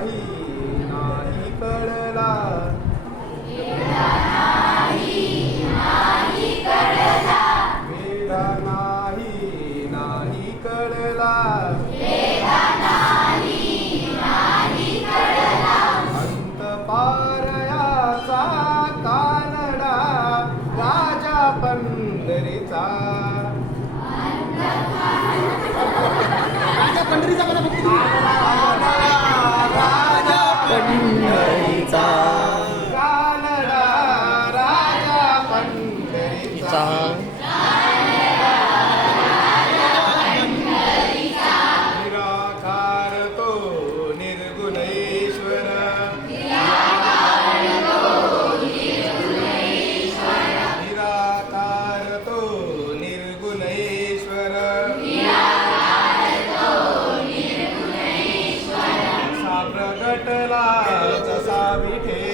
नाही नाही कळला वेदा नाही नाही कळला अंत पारयाचा कानडा राजा पंढरीचा राजा पंढरीचा मला भक्ती राजा पंढरीचा कानडा राजा पंढरीचा निराकार तो निर्गुणेश्वर निराकार तो निर्गुणेश्वर असा प्रगटला जसा विठे